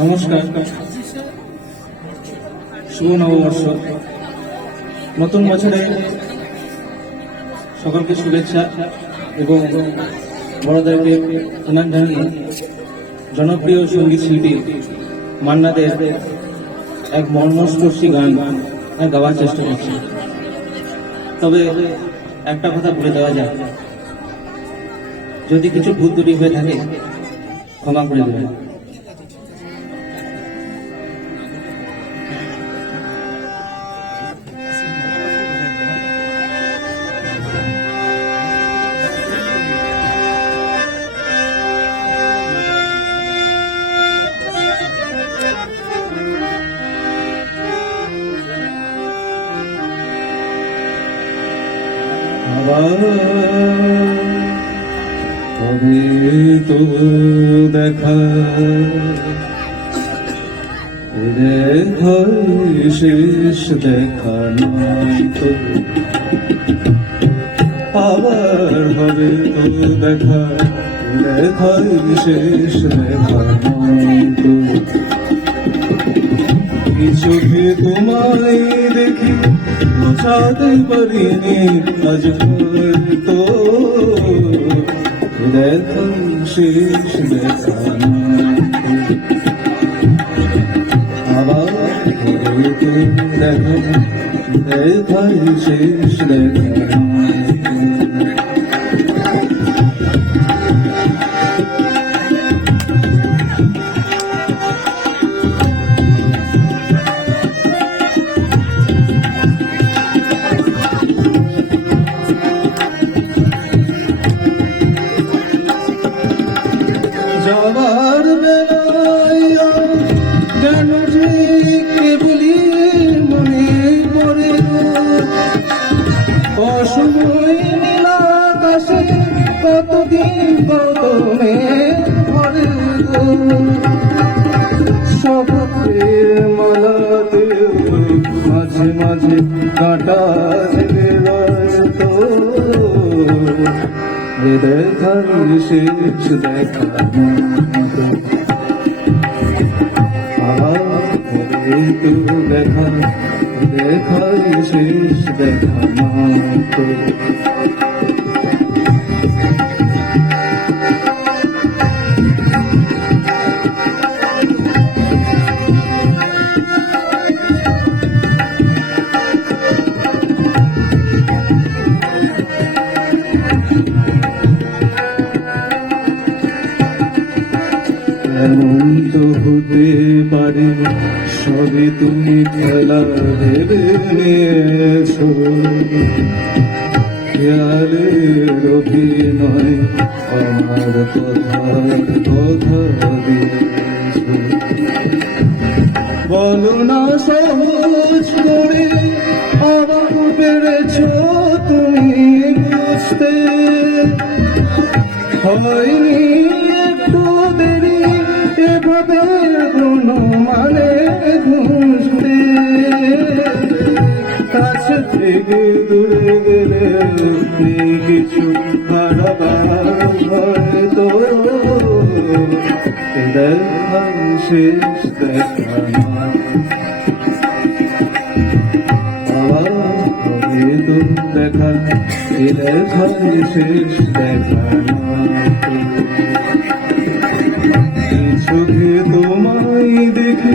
নমস্কার, শুভ নববর্ষ। নতুন বছরে সকলকে শুভেচ্ছা এবং বড়দেরকে প্রণাম জানিয়ে জনপ্রিয় সঙ্গীত শিল্পী মান্না দের এক মর্মস্পর্শী গান গাওয়ার চেষ্টা করছি। তবে একটা কথা বলে দেওয়া যায়, যদি কিছু ভুল ত্রুটি হয়ে থাকে ক্ষমা করে দেবেন। তবে তো দেখা শেষ দেখা নয় তো, আবার হবে তো দেখা শেষ দেখা নয় তো। চোখে তোমায় দেখি বোঝাতে পারিনি আজ তো, দেখা শেষ দেখা আবার দেখা শেষ দেখা। যাবার বেলায় যেন ঠিক বলি মনে পড়ে অসময় নীলাকাশে কতদিন কত ঘরে শখের মালাতে মাঝে মাঝে কাটা তো, দেখার শেষ দেখা দেখা দেখার শেষ দেখা তো। এমন তো হতে পারে সবে তুমি খেলা ভেবে নিয়েছো, খেয়ালের অভিনয় আমার কথা দিয়েছো। বলো না সহজ করে আবার পেরেছ তুমি বুঝতে, হয়নি একটু দেরি এভাবে কোনো মানে ঘুষতে। কাছে থেকে দূরে গেলে কিছু হারাবার হয়তো, দেখা শেষ দেখা দেখা দেখা শেষ দেখা। চোখে তোমায় দেখে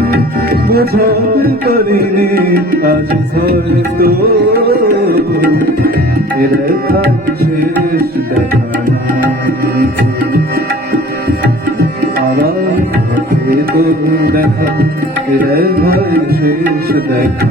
বোঝাতে পারিনি আজ তো, দেখা শেষ দেখা আবার তো দেখা দেখা শেষ দেখা।